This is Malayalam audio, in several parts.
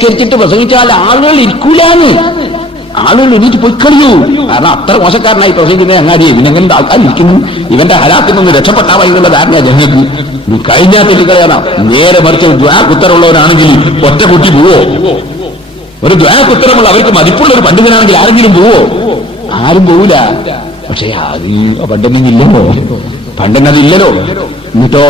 ിട്ട് പ്രസംഗിച്ചാൽ ആളുകൾ ഇരിക്കൂലാന്ന്, ആളുകൾ എണീറ്റ് പോയി കളിയൂ. കാരണം അത്ര മോശക്കാരനായി പ്രസംഗിക്കുന്നത് അങ്ങാടി ഇവനെങ്ങനെ ആൾക്കാർ ഇരിക്കുന്നു, ഇവന്റെ ഹലാക്കിൽ നിന്ന് രക്ഷപ്പെട്ടാ എന്നുള്ള ധാരണ ജനങ്ങൾക്ക്. കഴിഞ്ഞാൽ തെറ്റിക്കളയാം. നേരെ മറിച്ച് ദ്വാക്കുത്തരമുള്ളവരാണെങ്കിൽ ഒറ്റ കുട്ടി പോവോ? ഒരു ദ്വാക്കുത്തരമുള്ള അവർക്ക് മതിപ്പുള്ള ഒരു പണ്ഡിതനാണെങ്കിൽ ആരെങ്കിലും പോവോ? ആരും പോവില്ല. പക്ഷെ പണ്ഡിതനില്ലല്ലോ, പണ്ഡിതനില്ലല്ലോ. എന്നിട്ടോ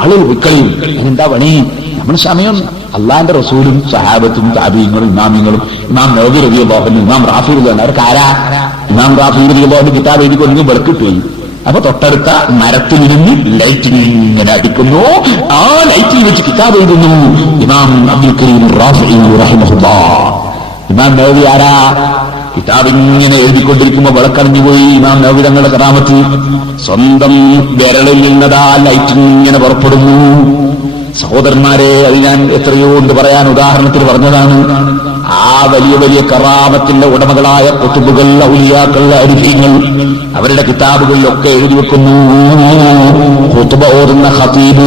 ആളുകൾ പൊയ്ക്കളിയും. എന്താ പണി? നമ്മുടെ സമയം അള്ളാന്റെ റസൂലും സഹാബത്തും താബീങ്ങളും ഇമാമിങ്ങളും ഇമാം നവവി റളിയല്ലാഹു അൻഹു, ഇമാം റാഫി റളിയല്ലാഹു അൻഹു, അവർക്ക് ആരാ? ഇമാം റാഫി റളിയല്ലാഹു അൻഹു കിതാബ് എഴുതി കൊണ്ടെങ്കിൽ വെളുക്കിപ്പോയി. അപ്പൊ തൊട്ടടുത്ത മരത്തിൽ നിന്ന് ലൈറ്റ് ഇങ്ങനെ അടിക്കുന്നു. ആ ലൈറ്റിൽ വെച്ച് കിതാബ് എഴുതുന്നു ഇമാം അബ്ദുൽ കരീം റാഫി റഹിമഹുല്ലാഹ്. ഇമാം നവവി ആരാ? കിതാബ് ഇങ്ങനെ എഴുതിക്കൊണ്ടിരിക്കുമ്പോ വിളക്കണിഞ്ഞു പോയി. ഇമാം നവവി തങ്ങളുടെ കറാമത്ത് സ്വന്തം വിരളിൽ നിന്നതാ ലൈറ്റ് ഇങ്ങനെ പുറപ്പെടുന്നു. സഹോദരന്മാരെ, അത് ഞാൻ എത്രയോ ഉണ്ട് പറയാൻ, ഉദാഹരണത്തിന് പറഞ്ഞതാണ്. ആ വലിയ വലിയ കറാമത്തിന്റെ ഉടമകളായ ഖുതുബുകൾ, ഔലിയാക്കൾ, അരിഫീങ്ങൾ അവരുടെ കിതാബുകളിലൊക്കെ എഴുതി വെക്കുന്നു, ഖുതുബ ഓതുന്ന ഖതീബ്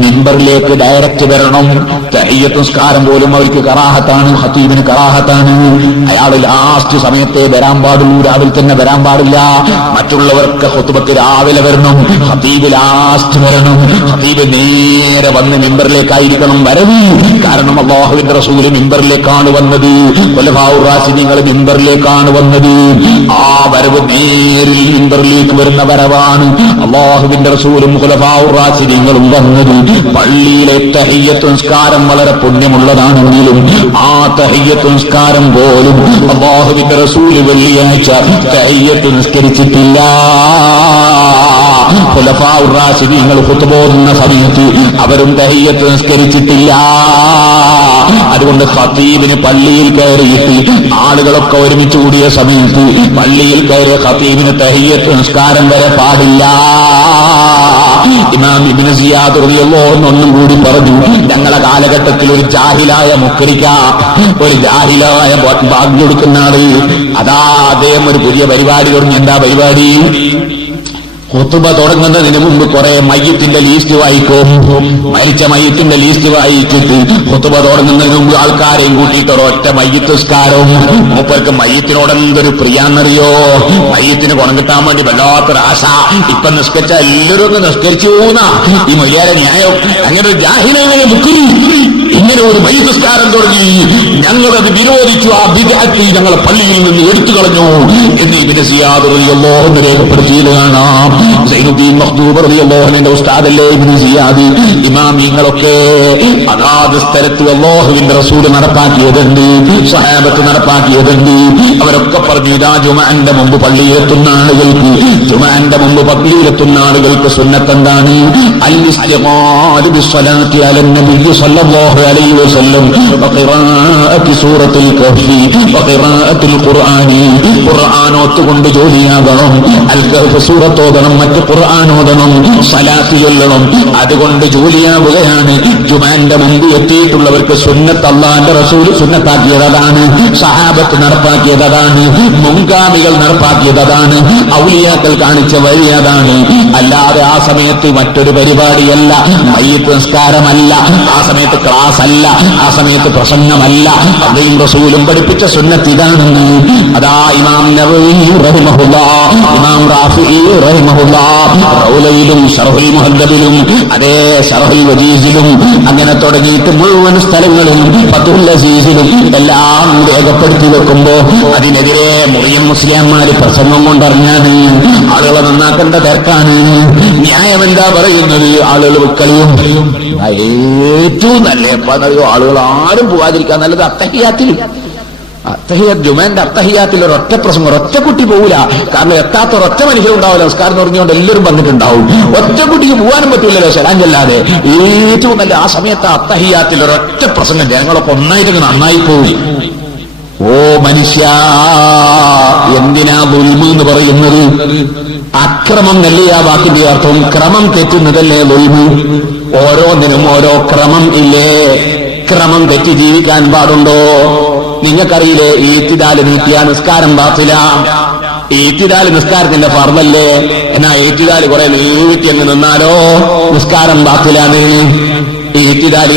മിമ്പറിലേക്ക് ഡയറക്റ്റ് വരണം. തഹിയ്യത്ത് നിസ്കാരം പോലും അവർക്ക് കറാഹത്താണ്, ഖതീബിന് കറാഹത്താണ്. അയാൾ ലാസ്റ്റ് സമയത്തെ വരാൻ പാടുള്ളൂ, രാവിലെ തന്നെ വരാൻ പാടില്ല. മറ്റുള്ളവർക്ക് ഖുതുബക്ക് രാവിലെ വരണം, ഖതീബ് ലാസ്റ്റ് വരണം. ഖതീബ് നേരെ വന്ന് മിമ്പറിലേക്കായിരിക്കണം വരവ്. കാരണം അല്ലാഹുവിന്റെ റസൂൽ മിമ്പറിലേക്കാണ് വന്നത്, ഖുലഫാഉർ റാഷിദീങ്ങൾ മിമ്പറിലേക്കാണ് വന്നത്. ആ വരവ് നേരിൽ മിമ്പറിലേക്ക് വരുന്ന വരവാണ്. അല്ലാഹുവിന്റെ റസൂലും ഖുലഫാഉർ റാഷിദീങ്ങളും വന്നത് പള്ളിയിലെ തഹിയ്യത്ത് നിസ്കാരം വളരെ പുണ്യമുള്ളതാണെങ്കിലും ആ തഹിയ്യത്ത് നിസ്കാരം പോലും അല്ലാഹുവിന്റെ റസൂൽ വെള്ളിയാഴ്ച തഹിയ്യത്ത് നിസ്കരിച്ചിട്ടില്ല. ഖുലഫാഉർ റാഷിദീങ്ങൾ ഖുതുബ ഓതുന്ന സമയത്ത് അവരും തഹിയ്യത്ത് നിസ്കരിച്ചിട്ടില്ല. അതുകൊണ്ട് ഖതീബിന് പള്ളിയിൽ കയറിയിട്ട് ആളുകളൊക്കെ ഒരുമിച്ച് കൂടിയ സമയത്ത് പള്ളിയിൽ കയറിയ ഖതീബിന് തഹിയ്യത്ത് നിസ്കാരം വരെ പാടില്ല. ഇമാം ഇബ്നു സിയാദ് റളിയല്ലാഹു അൻഹു ഒന്നും കൂടി പറഞ്ഞു, ഞങ്ങളുടെ കാലഘട്ടത്തിൽ ഒരു ജാഹിലായ മുക്രിക്ക, ഒരു ജാഹിലായ ബാങ്ക് കൊടുക്കുന്ന ആള്, അതാ അദ്ദേഹം ഒരു പുതിയ പരിപാടി തുടങ്ങി. എന്താ പരിപാടി? ഖുതുബ തുടങ്ങുന്നതിന് മുമ്പ് കുറെ മയ്യത്തിന്റെ ലീസ്റ്റ് വായിക്കും. മരിച്ച മയ്യത്തിന്റെ ലീസ്റ്റ് വായിച്ചിട്ട് ഖുതുബ തുടങ്ങുന്നതിന് മുമ്പ് ആൾക്കാരെയും കൂട്ടിയിട്ട് ഒരൊറ്റ മയ്യത്ത് നിസ്കാരവും. മൂപ്പർക്ക് മയ്യത്തിനോട് എന്തൊരു പ്രിയാന്നറിയോ? മയ്യത്തിന് ഗുണം കിട്ടാൻ വേണ്ടി വല്ലാത്തൊരു ആശ. ഇപ്പൊ നിസ്കരിച്ച എല്ലാവരും ഒന്ന് നിസ്കരിച്ചു പോകുന്ന ഈ മൊയ്യാരെ ന്യായം. അങ്ങനെ ഒരു ജാഹിലായ മുക്രി ഇങ്ങനെ ഒരു മയ്യത്ത് നിസ്കാരം തുടങ്ങി, ഞങ്ങളത് വിരോധിച്ചു. ആ ബിദ്അത്ത് ഞങ്ങളെ പള്ളിയിൽ നിന്ന് എടുത്തു കളഞ്ഞു എന്ന് ഇബ്നു സിയാദ് റളിയല്ലാഹു അൻഹു രേഖപ്പെടുത്തിയത് കാണാം. സൈനുദ്ദീൻ മഖ്ദൂബ് റളിയല്ലാഹു അൻഹുവിന്റെ ഉസ്താദല്ലേ ഇബ്നു സിയാദ്. ഇമാമിങ്ങളൊക്കെ അതാത് സ്ഥലത്ത് അല്ലാഹുവിന്റെ റസൂൽ നടപ്പാക്കിയതുണ്ട്, സഹാബത്ത് നടപ്പാക്കിയതുണ്ട്. അവരൊക്കെ പറഞ്ഞു, ഇതാ ജുമഅന്റെ മുമ്പ് പള്ളിയിലെത്തുന്ന ആളുകൾക്ക്, ജുമഅന്റെ മുമ്പ് പള്ളിയിലെത്തുന്ന ആളുകൾക്ക് സുന്നത്ത് എന്താണ്? അൽ ഇസ്തിഖാലു ബിസ്സലാത്തി അലൻ നബി സ്വല്ലല്ലാഹു അലൈഹി വസല്ലം വഖിറാഅത്തി സൂറത്തുൽ കഹ്ഫി വഖിറാഅത്തുൽ ഖുർആനി. ഖുർആൻ ഓതുകൊണ്ട് ജോലിയാകണം, അൽ കഹ്ഫ് സൂറത്ത് ഓതണം, മറ്റ് ഖുർആൻ ഓതണം, സ്വലാത്ത് ചൊല്ലണം. അതുകൊണ്ട് ജോലിയാവുകയാണ്. ജുമഅന്റെ മുമ്പ് എത്തിയിട്ടുള്ളവർക്ക് സുന്നത്ത് അല്ലാഹുവിന്റെ റസൂൽ സുന്നത്താക്കിയത് അതാണ്, സഹാബത്ത് നടപ്പാക്കിയത് അതാണ്, മുൻഗാമികൾ നടപ്പാക്കിയത് അതാണ്, ഔലിയാക്കൾ കാണിച്ച വഴി അതാണ്. അല്ലാതെ ആ സമയത്ത് മറ്റൊരു പരിപാടിയല്ല, മയ്യിത്ത് നിസ്കാരമല്ല, ആ സമയത്ത് ക്ലാസ് അല്ല, ആ സമയത്ത് പ്രസംഗമല്ല. അള്ളാഹുവും റസൂലും പഠിപ്പിച്ച സുന്നത്ത് ഇതാണെന്ന് അതാ ഇമാം നവവി റഹിമഹുല്ലാഹ്, ഇമാം റാഫിഈ റഹിമഹുല്ലാഹ് റൗലയിലും ശർഹുൽ മുഹദ്ദബിലും അതേ ശർഹുൽ വജീസിലും അങ്ങനെ തുടങ്ങിയിട്ട് മുഴുവൻ സ്ഥലങ്ങളിലും ഫത്ഹുൽ അസീസിലും എല്ലാം രേഖപ്പെടുത്തി വെക്കുമ്പോ അതിനെതിരെ മുറിയം മുസ്ലിംമാര് പ്രസംഗം കൊണ്ടറിഞ്ഞാണ്. ആളുകളെ നന്നാക്കേണ്ട തിരക്കാണ്. ന്യായം എന്താ പറയുന്നത്? ആളുകൾ കളിയും. ഏറ്റവും നല്ല ആളുകൾ ആരും പോകാതിരിക്കാൻ നല്ലത് അത്തഹിയാത്തിൽ, ജുമന്റെ അത്തഹിയാത്തിൽ ഒരൊറ്റ പ്രസംഗം, ഒരൊറ്റ കുട്ടി പോകൂല. കാരണം എത്താത്ത ഒരൊറ്റ മനുഷ്യരുണ്ടാവില്ല. നമസ്കാരം എന്ന് പറഞ്ഞുകൊണ്ട് എല്ലാവരും വന്നിട്ടുണ്ടാവും. ഒറ്റ കുട്ടിക്ക് പോകാനും പറ്റൂലല്ലോ സലാം ചെല്ലാതെ. ഏറ്റവും നല്ല ആ സമയത്ത് അത്തഹിയാത്തിൽ ഒരൊറ്റ പ്രസംഗം, ജനങ്ങളൊക്കെ ഒന്നായിട്ട് നന്നായി പോയി. ഓ മനുഷ്യ, എന്തിനാ ദുൽമ് എന്ന് പറയുന്നത്? അക്രമം നല്ലേ ആ വാക്കിന്റെ അർത്ഥം. ക്രമം തെറ്റുന്നതല്ലേ ദുൽമ്? ഓരോന്നിനും ഓരോ ക്രമം ഇല്ലേ? ക്രമം തെറ്റി ജീവിക്കാൻ പാടുണ്ടോ? നിങ്ങൾക്കറിയില്ലേ, ഈത്തിദാല് നീട്ടിയ നിസ്കാരം ബാത്തില. ഈത്തിദാല് നിസ്കാരത്തിന്റെ ഫർദല്ലേ? എന്നാ ഈത്തിദാല് കുറെ നീട്ടി അങ്ങ് നിന്നാലോ നിസ്കാരം ബാത്തിലാണ്. ഈത്തിദാൽ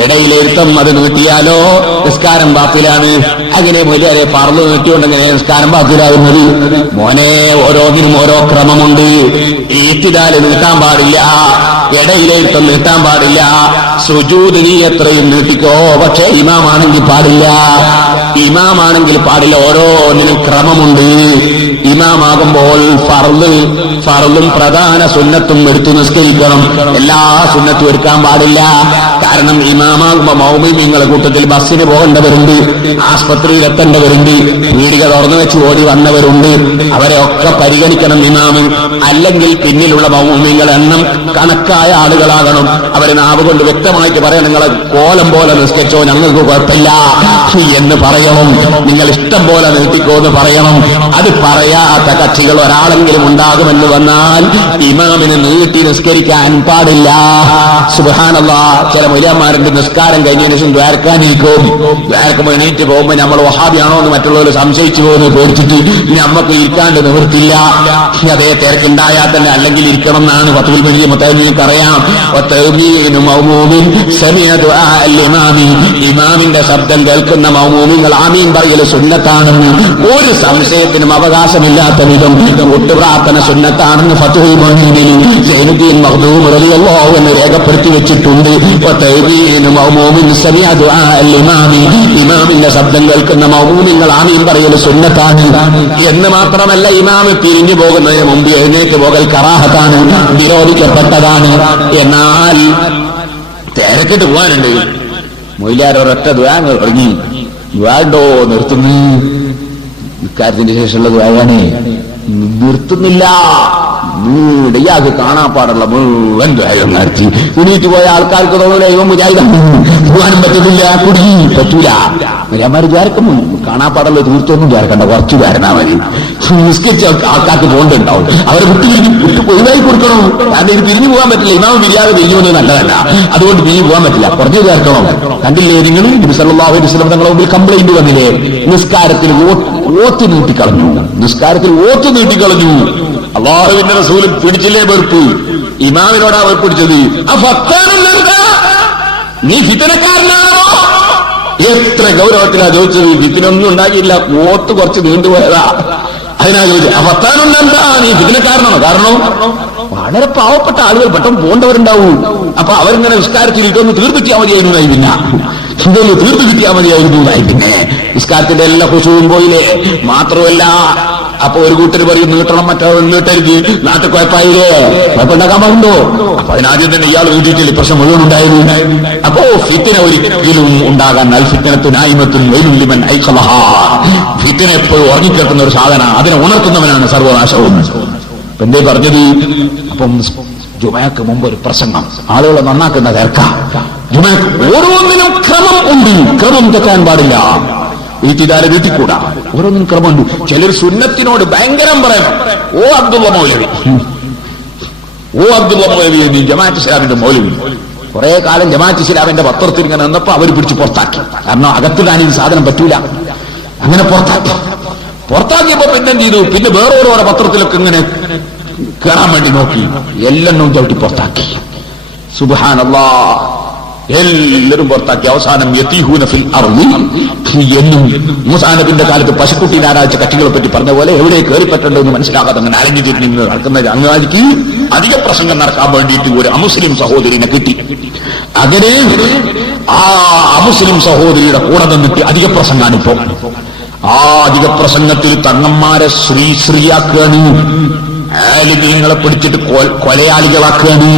ഇടയിലെഴുത്തം അത് നീട്ടിയാലോ നിസ്കാരം ബാത്തിലാണ്. അങ്ങനെ മൊയ്ലാരെ ഫർള് നീട്ടിയോണ്ട് എങ്ങനെ നിസ്കാരം ബാത്തിലാകുന്നത്? മോനെ, ഓരോന്നിനും ഓരോ ക്രമമുണ്ട്. ഈത്തിദാൽ നീട്ടാൻ പാടില്ല, ഇടയിലെഴുത്തം നീട്ടാൻ പാടില്ല. സുജൂദ് നീ എത്രയും നീട്ടിക്കോ, പക്ഷെ ഇമാമാണെങ്കിൽ പാടില്ല. ഓരോന്നിനും ക്രമമുണ്ട്. ഇമാമാകുമ്പോൾ ഫർളും പ്രധാന സുന്നത്തും എടുത്തു നിസ്കരിക്കണം. എല്ലാ സുന്നത്തും എടുക്കാൻ പാടില്ല. കാരണം ഇമാമാകുമ്പോ മൗമിമീങ്ങളുടെ കൂട്ടത്തിൽ ബസ്സിന് പോകേണ്ടവരുണ്ട്, ആസ്പത്രിയിൽ എത്തേണ്ടവരുണ്ട്, പീടിക തുറന്നു വെച്ച് ഓടി വന്നവരുണ്ട്. അവരെ ഒക്കെ പരിഗണിക്കണം ഇമാമ്. അല്ലെങ്കിൽ പിന്നിലുള്ള മൗമിമീങ്ങളുടെ എണ്ണം കണക്കായ ആളുകളാകണം. അവരെ നാവ് കൊണ്ട് വ്യക്തമായിട്ട് പറയാം, നിങ്ങളെ കോലം പോലെ നിസ്കരിച്ചോ, ഞങ്ങൾക്ക് കുഴപ്പമില്ല എന്ന് പറയണം. നിങ്ങൾ ഇഷ്ടം പോലെ നീട്ടിക്കോ എന്ന് പറയണം. അത് പറയാത്ത കക്ഷികൾ ഒരാളെങ്കിലും ഉണ്ടാകുമെന്ന് വന്നാൽ ഇമാമിന് നീട്ടി നിസ്കരിക്കാൻ പാടില്ല. സുബ്ഹാനല്ലാഹ്, ചില മൗലവിമാരുടെ നിസ്കാരം കഴിഞ്ഞതിന് ശേഷം ദ്വാരക്കാനിരിക്കും. ദ്വാരക്കുമ്പോൾ എണീറ്റ് പോകുമ്പോൾ നമ്മൾ വഹാബിയാണോ എന്ന് മറ്റുള്ളവർ സംശയിച്ചു പോകുന്നത് പേടിച്ചിട്ട് നമുക്ക് ഇരിക്കാണ്ട് നിവൃത്തില്ല. അതേ തിരക്കുണ്ടായാൽ തന്നെ അല്ലെങ്കിൽ ഇരിക്കണം എന്നാണ് ഫത്വൽ ബനിയ മുത്തഅല്ലിമിക്ക് അറിയാം. ഇമാമിന്റെ ശബ്ദം കേൾക്കുന്ന മൗമൂമിങ്ങൾ ആമീൻ പറയൽ സുന്നത്താണെന്ന് ഒരു സംശയത്തിനും അവകാശമില്ലാത്ത വിധം ഒട്ടുപ്രാർത്ഥന സുന്നത്താണെന്ന് ഫത്ഹുൽ മുഈനിൽ സൈനുദ്ദീൻ മഖ്ദൂം റളിയല്ലാഹു അൻഹു രേഖപ്പെടുത്തി വെച്ചിട്ടുണ്ട്. ഇമാമിന്റെ ശബ്ദം കേൾക്കുന്ന മൗമൂമിങ്ങൾ ആമീൻ പറയൽ സുന്നത്താണ് എന്ന് മാത്രമല്ല, ഇമാമ് പിരിഞ്ഞു പോകുന്നതിന് മുമ്പ് എഴുന്നേറ്റ് പോകൽ കറാഹത്താണ്, വിരോധിക്കപ്പെട്ടതാണ്. എന്നാൽ തിരക്കിട്ട് പോകാനുണ്ട്. മൊയ്ലാർ ഒരൊറ്റ ദുആ തുടങ്ങി. ദുആണ്ടോ നിർത്തുന്നു? ഇക്കാര്യത്തിന്റെ ശേഷമുള്ള ദുആയാണ്. നിർത്തുന്നില്ല. ഇയാൾക്ക് കാണാൻ പാടുള്ള മുഴുവൻ ദുആയും നടത്തി. എണീറ്റ് പോയ ആൾക്കാർക്ക് തോന്നില്ല ഇവൻ മുജാഹിദാണ്, പോകാനും പറ്റുന്നില്ല, കുടി പറ്റൂല. മര്യാദമാര് ദ്വാരക്കും കാണാൻ പാടുള്ള തീർത്തൊന്നും ദ്വാരക്കണ്ട, കുറച്ച് ദ്വാരനാ മതി. നിസ്കരിച്ച ആൾക്കാർക്ക് പോകണ്ടുണ്ടാവും. അവരെ വിട്ട് ഒഴിവായി കൊടുക്കണം. കാരണം ഇത് പിരിഞ്ഞു പോകാൻ പറ്റില്ല. ഇമാമ് പിരിയാതെ പിരിഞ്ഞു പോകുന്നത് നല്ലതല്ല. അതുകൊണ്ട് പിരിഞ്ഞു പോകാൻ പറ്റില്ല, കുറഞ്ഞു ചേർക്കണം. കണ്ടില്ലേ നിങ്ങൾ? നബി സല്ലല്ലാഹു അലൈഹി വസല്ലം തങ്ങളുടെ മുമ്പിൽ കംപ്ലൈന്റ് വന്നില്ലേ? നിസ്കാരത്തിൽ ഓത്ത് നീട്ടിക്കളഞ്ഞു. അല്ലാഹുവിന്റെ റസൂൽ പിടിച്ചില്ലേ വെറുപ്പ്? ഇമാമിനോടാ വെറുപ്പിടിച്ചത്. നീ ഫിത്നക്കാരനാണോ? എത്ര ഗൗരവത്തിലാ ചോദിച്ചത്. ഫിത്നൊന്നും ഉണ്ടാക്കിയില്ല, ഓത്ത് കുറച്ച് നീണ്ടുപോയതാ. അതിനാ ചോദിച്ചത് അഫത്താനുണ്ടെന്താ, നീ ഫിത്നക്കാരനാണോ? കാരണം വളരെ പാവപ്പെട്ട ആളുകൾ പെട്ടെന്ന് പോകേണ്ടവരുണ്ടാവും. അപ്പൊ അവരിങ്ങനെ നിസ്കാരത്തിൽ ഇതൊന്ന് തീർത്ത് കിട്ടിയാൽ മതിയായിരുന്നു. ഇതൊന്ന് തീർത്ത് കിട്ടിയാൽ മതിയായിരുന്നു. പിന്നെ നിസ്കാരത്തിന്റെ എല്ലാ ഹുസൂവും പോയില്ലേ. മാത്രമല്ല, അപ്പൊ ഒരു കൂട്ടർ പറയും നീട്ടണം, മറ്റോ നീട്ടരുത്, നാട്ടിൽ കുഴപ്പമായില്ലേ, കുഴപ്പമുണ്ടാക്കാൻ പാടുണ്ടോ? അപ്പൊ അതിനാദ്യം തന്നെ ഇയാൾ വീട്ടിൽ പ്രശ്നം മുഴുവൻ ഉണ്ടായിരുന്നു. അപ്പോ ഫിത്ന ഒരിക്കലും ഉണ്ടാകാൻ ഫിത്ന എപ്പോഴും ഉറങ്ങിക്കിടക്കുന്ന ഒരു സാധന, അതിനെ ഉണർത്തുന്നവനാണ് സർവനാശവും. എന്തേ പറഞ്ഞത്? അപ്പം ജുമയ്ക്ക് മുമ്പ് ഒരു പ്രസംഗം, ആളുകളെ നന്നാക്കുന്ന തിരക്ക. ജുമയ്ക്ക് ഓരോന്നിനും ക്രമം ഉണ്ട്, ക്രമം തെറ്റാൻ പാടില്ല. ഈത്തിദാല് വീട്ടിക്കൂടാ, ഓരോന്നിനും ക്രമമുണ്ട്. ചിലർ സുന്നത്തിനോട് ഭയങ്കരം പറയണം. ഓ അബ്ദുള്ള മൗലവി നീ ജമാഅത്ത് ഇസ്ലാമിന്റെ മൗലവി. കുറെ കാലം ജമാഅത്ത് ഇസ്ലാമിന്റെ പത്രത്തിൽ ഇങ്ങനെ നിന്നപ്പോ അവർ പിടിച്ച് പുറത്താക്കി. കാരണം അകത്തിടാൻ ഈ സാധനം പറ്റൂല, അങ്ങനെ പുറത്താക്കിയപ്പോ പിന്നെ ചെയ്തു. പിന്നെ വേറോരോ പത്രത്തിലൊക്കെ ഇങ്ങനെ കയറാൻ വേണ്ടി നോക്കി, എല്ലാം ചവിട്ടി പുറത്താക്കി. സുബ്ഹാനല്ലാഹ്, എല്ലാവരും പുറത്താക്കി. അവസാനം യതീഹൂന ഫിൽ അർളി എന്നും മൂസാ നബിയുടെ കാലത്ത് പശുക്കുട്ടീനെ ആരാധിച്ച കക്ഷികളെ പറ്റി പറഞ്ഞ പോലെ എവിടെ കയറി പറ്റേണ്ടതെന്ന് മനസ്സിലാകാതെ അങ്ങനെ അലഞ്ഞു തിരിഞ്ഞ് നടക്കുന്ന അങ്ങാടിക്ക് അധിക പ്രസംഗം നടക്കാൻ വേണ്ടിയിട്ട് ഒരു അമുസ്ലിം സഹോദരിനെ കിട്ടി. അങ്ങനെ ആ അമുസ്ലിം സഹോദരിയുടെ കൂടെ നിന്നിട്ട് അധിക പ്രസംഗാണ് ഇപ്പോ. ആ അധിക പ്രസംഗത്തിൽ തങ്ങന്മാരെ ശ്രീയാക്കുകയാണ്, ആലിമീങ്ങളെ പിടിച്ചിട്ട് കൊലയാളികളാക്കുകയാണ്.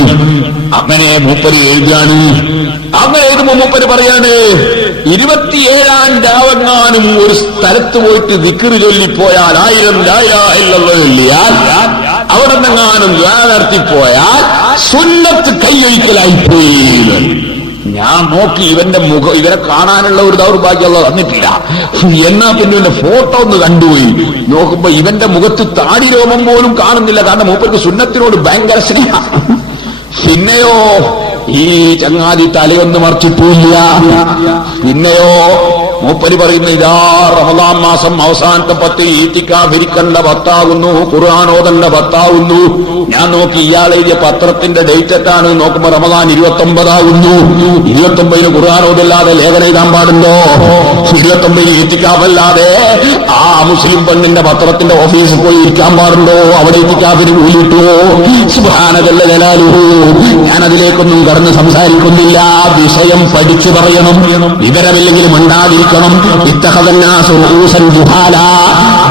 അങ്ങനെ മൂപ്പര് എഴുതുകയാണ്. അങ്ങനെ എഴുതുമ്പോ മൂപ്പര് പറയാണ്, 27-ാം രാവെങ്ങാനും ഒരു സ്ഥലത്ത് പോയിട്ട് ദിക്റ് ചൊല്ലിപ്പോയാൽ 1000 ലാ ഇലാഹ ഇല്ലല്ലാഹ് ചൊല്ലിയാൽ അവിടെ നിന്നെങ്ങാനും ദുആ നടത്തിപ്പോയാൽ സുന്നത്ത് കൈയൊഴിക്കലായിപ്പോയി. ഞാൻ നോക്കി, ഇവന്റെ മുഖം, ഇവരെ കാണാനുള്ള ഒരു ദൗർഭാഗ്യമുള്ള തന്നിട്ടില്ല. എന്നാ പിന്നെ ഇവന്റെ ഫോട്ടോ ഒന്ന് കണ്ടുപോയി. നോക്കുമ്പോ ഇവന്റെ മുഖത്ത് താടി രോമം പോലും കാണുന്നില്ല. കാരണം മൂപ്പർക്ക് സുന്നത്തിനോട് ഭയങ്കര സ്നേഹം. പിന്നെയോ ഈ ചങ്ങാതി തലയൊന്നും മറിച്ചിട്ടില്ല. പിന്നെയോ മൂപ്പര് പറയുന്നു, ഇതാ റമദാൻ മാസം അവസാനത്തെ 10 ഈത്തിക്കാഫിരിക്കേണ്ട 10 ആകുന്നു, ഖുർആൻ ഓതേണ്ട 10 ആകുന്നു. ഞാൻ നോക്കി ഇയാൾ എഴുതിയ പത്രത്തിന്റെ ഡേറ്റ് എത്താണ് നോക്കുമ്പോ റമദാൻ 29 ആകുന്നു. 29 ഖുർആൻ ഓതല്ലാതെ ലേഖനം എഴുതാൻ പാടുണ്ടോ? 29 ഈത്തിക്കാഫല്ലാതെ ആ മുസ്ലിം പെണ്ണിന്റെ പത്രത്തിന്റെ ഓഫീസിൽ പോയി ഇരിക്കാൻ പാടുണ്ടോ? അവിടെ ഈത്തിക്കാഫിന് കൂലിട്ടുവോ? സുബ്ഹാന ജല്ല ജലാലുഹു. ഞാൻ അതിലേക്കൊന്നും കടന്ന് സംസാരിക്കുന്നില്ല. വിഷയം പഠിച്ചു പറയണം, വിവരമില്ലെങ്കിലും ഉണ്ടാതിരിക്കണം. ഇത്തഖദന്നാസു റൂസൻ ജുഹാല,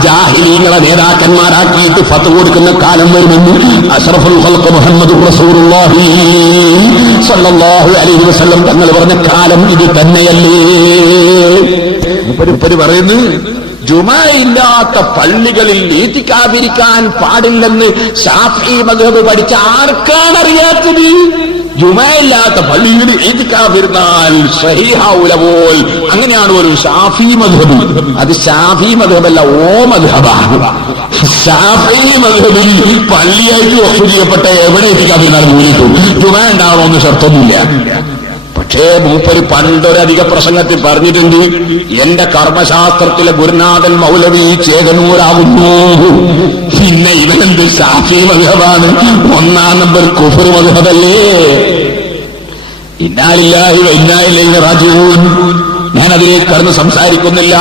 ജാഹിലീങ്ങളെ നേതാക്കന്മാരാക്കിയിട്ട് ഫത്വ കൊടുക്കുന്ന കാലം വരുമെന്ന് അഷ്റഫുൽ ഖൽഖ് മുഹമ്മദ് റസൂലുള്ളാഹി സ്വല്ലല്ലാഹു അലൈഹി വസല്ലം തങ്ങൾ പറഞ്ഞ കാലം ഇത് തന്നെയല്ലേ? മുപ്പര് പറയുന്നു, ജുമയില്ലാത്ത പള്ളികളിൽ ഈത്തിക്കാഫിരിക്കാൻ പാടില്ലെന്ന് ശാഫിഈ മദ്ഹബ് പഠിച്ച ആർക്കാണറിയാത്തത്? ജുമയില്ലാത്ത പള്ളിയിൽ ഈത്തിക്കാഫിരുന്നാൽ സഹീഹാവുല പോൽ. അങ്ങനെയാണ് ഒരു ഷാഫി മദ്ഹബ്. അത് ഷാഫി മദ്ഹബല്ല, ഓ മദ്ഹബാണ്. ഷാഫി മദ്ഹബിൽ പള്ളിയായിട്ട് വഖഫ് ചെയ്യപ്പെട്ട എവിടെ ഈത്തിക്കാഫിരുന്നാലും കൂലിട്ടു. ജുമ ഉണ്ടാവണമെന്ന് ഷർത്തൊന്നുമില്ല. പക്ഷേ മൂപ്പര് പണ്ടൊരധിക പ്രസംഗത്തിൽ പറഞ്ഞിട്ടുണ്ട്, എന്റെ കർമ്മശാസ്ത്രത്തിലെ ഗുരുനാഥൻ മൗലവി ചേകനൂരാകുന്നു. പിന്നെ ഇവനെന്ത് ശാഫി മദ്ഹബാണ്? 1-ാം നമ്പർ കുഫ്ർ മദ്ഹബല്ലേ? ഇന്നാ ലില്ലാഹി വ ഇന്നാ ഇലൈഹി റാജിഊൻ. ഞാൻ അതിലേക്ക് കടന്ന് സംസാരിക്കുന്നില്ല.